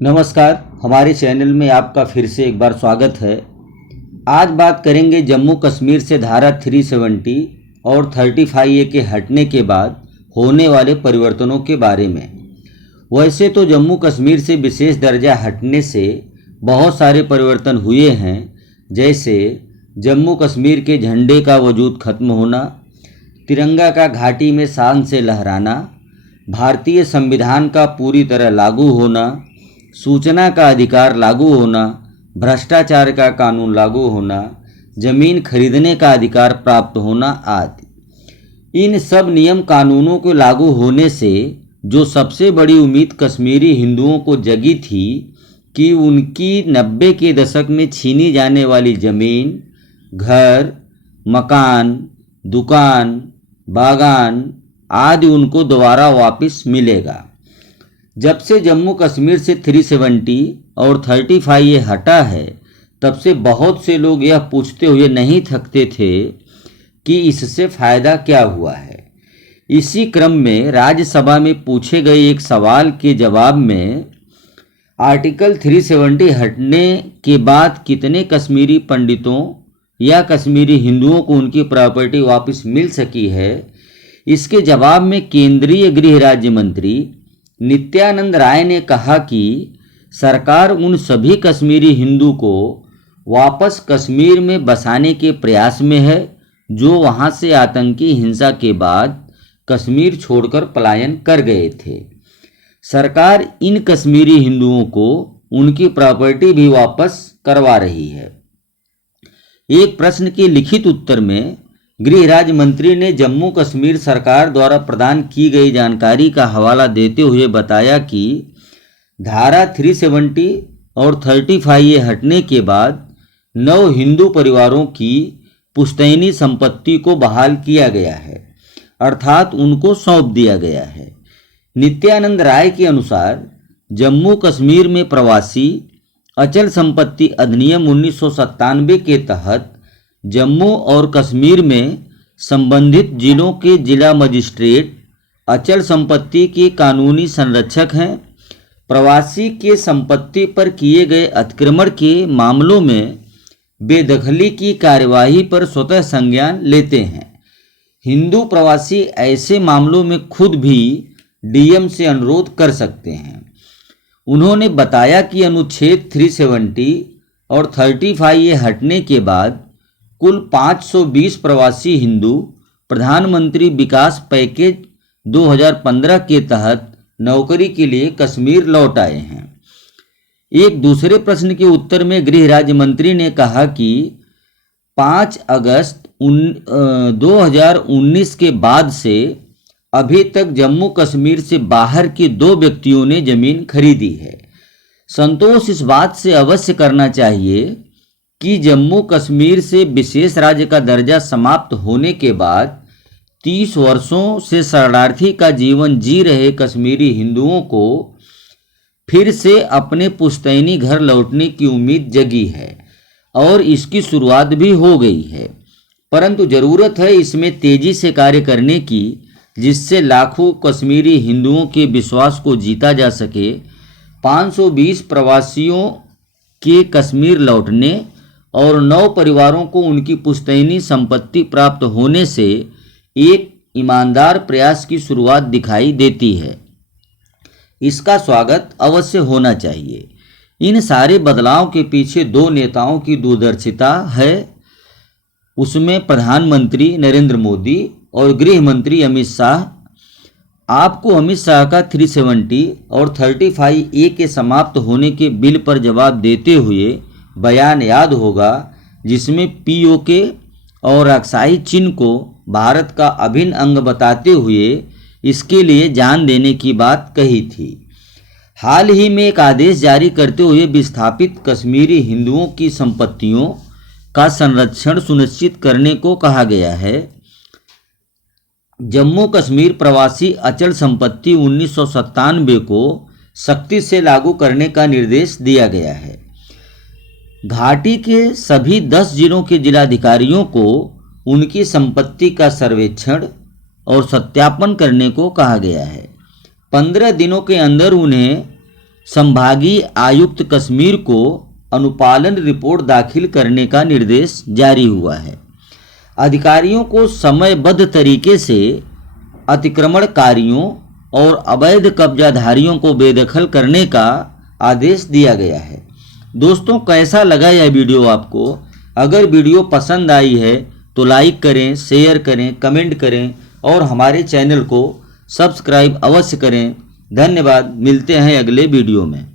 नमस्कार, हमारे चैनल में आपका फिर से एक बार स्वागत है। आज बात करेंगे जम्मू कश्मीर से धारा 370 और 35A के हटने के बाद होने वाले परिवर्तनों के बारे में। वैसे तो जम्मू कश्मीर से विशेष दर्जा हटने से बहुत सारे परिवर्तन हुए हैं, जैसे जम्मू कश्मीर के झंडे का वजूद खत्म होना, तिरंगा का घाटी में शान से लहराना, भारतीय संविधान का पूरी तरह लागू होना, सूचना का अधिकार लागू होना, भ्रष्टाचार का कानून लागू होना, जमीन खरीदने का अधिकार प्राप्त होना आदि। इन सब नियम कानूनों के लागू होने से जो सबसे बड़ी उम्मीद कश्मीरी हिंदुओं को जगी थी कि उनकी 90 के दशक में छीनी जाने वाली ज़मीन, घर, मकान, दुकान, बागान आदि उनको दोबारा वापस मिलेगा। जब से जम्मू कश्मीर से 370 और 35A हटा है, तब से बहुत से लोग यह पूछते हुए नहीं थकते थे कि इससे फ़ायदा क्या हुआ है। इसी क्रम में राज्यसभा में पूछे गए एक सवाल के जवाब में आर्टिकल 370 हटने के बाद कितने कश्मीरी पंडितों या कश्मीरी हिंदुओं को उनकी प्रॉपर्टी वापस मिल सकी है, इसके जवाब में केंद्रीय गृह राज्य मंत्री नित्यानंद राय ने कहा कि सरकार उन सभी कश्मीरी हिंदू को वापस कश्मीर में बसाने के प्रयास में है जो वहां से आतंकी हिंसा के बाद कश्मीर छोड़कर पलायन कर गए थे। सरकार इन कश्मीरी हिंदुओं को उनकी प्रॉपर्टी भी वापस करवा रही है। एक प्रश्न के लिखित उत्तर में गृह राज्य मंत्री ने जम्मू कश्मीर सरकार द्वारा प्रदान की गई जानकारी का हवाला देते हुए बताया कि धारा 370 और 35A हटने के बाद 9 हिंदू परिवारों की पुश्तैनी संपत्ति को बहाल किया गया है, अर्थात उनको सौंप दिया गया है। नित्यानंद राय के अनुसार जम्मू कश्मीर में प्रवासी अचल संपत्ति अधिनियम 1997 के तहत जम्मू और कश्मीर में संबंधित जिलों के जिला मजिस्ट्रेट अचल संपत्ति के कानूनी संरक्षक हैं। प्रवासी के संपत्ति पर किए गए अतिक्रमण के मामलों में बेदखली की कार्यवाही पर स्वतः संज्ञान लेते हैं। हिंदू प्रवासी ऐसे मामलों में खुद भी डीएम से अनुरोध कर सकते हैं। उन्होंने बताया कि अनुच्छेद 370 और 35A हटने के बाद कुल 520 प्रवासी हिंदू प्रधानमंत्री विकास पैकेज 2015 के तहत नौकरी के लिए कश्मीर लौट आए हैं। एक दूसरे प्रश्न के उत्तर में गृह राज्य मंत्री ने कहा कि 5 अगस्त 2019 के बाद से अभी तक जम्मू कश्मीर से बाहर के 2 व्यक्तियों ने जमीन खरीदी है। संतोष इस बात से अवश्य करना चाहिए कि जम्मू कश्मीर से विशेष राज्य का दर्जा समाप्त होने के बाद 30 वर्षों से शरणार्थी का जीवन जी रहे कश्मीरी हिंदुओं को फिर से अपने पुश्तैनी घर लौटने की उम्मीद जगी है और इसकी शुरुआत भी हो गई है, परंतु ज़रूरत है इसमें तेजी से कार्य करने की, जिससे लाखों कश्मीरी हिंदुओं के विश्वास को जीता जा सके। 520 प्रवासियों के कश्मीर लौटने और 9 परिवारों को उनकी पुश्तैनी संपत्ति प्राप्त होने से एक ईमानदार प्रयास की शुरुआत दिखाई देती है। इसका स्वागत अवश्य होना चाहिए। इन सारे बदलाव के पीछे 2 नेताओं की दूरदर्शिता है। उसमें प्रधानमंत्री नरेंद्र मोदी और गृह मंत्री अमित शाह। आपको अमित शाह का 370 और 35A के समाप्त होने के बिल पर जवाब देते हुए बयान याद होगा, जिसमें POK और अक्साई चिन्ह को भारत का अभिन्न अंग बताते हुए इसके लिए जान देने की बात कही थी। हाल ही में एक आदेश जारी करते हुए विस्थापित कश्मीरी हिंदुओं की संपत्तियों का संरक्षण सुनिश्चित करने को कहा गया है। जम्मू कश्मीर प्रवासी अचल संपत्ति 1997 को सख्ती से लागू करने का निर्देश दिया गया है। घाटी के सभी 10 जिलों के जिलाधिकारियों को उनकी संपत्ति का सर्वेक्षण और सत्यापन करने को कहा गया है। 15 दिनों के अंदर उन्हें संभागीय आयुक्त कश्मीर को अनुपालन रिपोर्ट दाखिल करने का निर्देश जारी हुआ है। अधिकारियों को समयबद्ध तरीके से अतिक्रमणकारियों और अवैध कब्जाधारियों को बेदखल करने का आदेश दिया गया है। दोस्तों, कैसा लगा यह वीडियो आपको? अगर वीडियो पसंद आई है तो लाइक करें, शेयर करें, कमेंट करें और हमारे चैनल को सब्सक्राइब अवश्य करें। धन्यवाद। मिलते हैं अगले वीडियो में।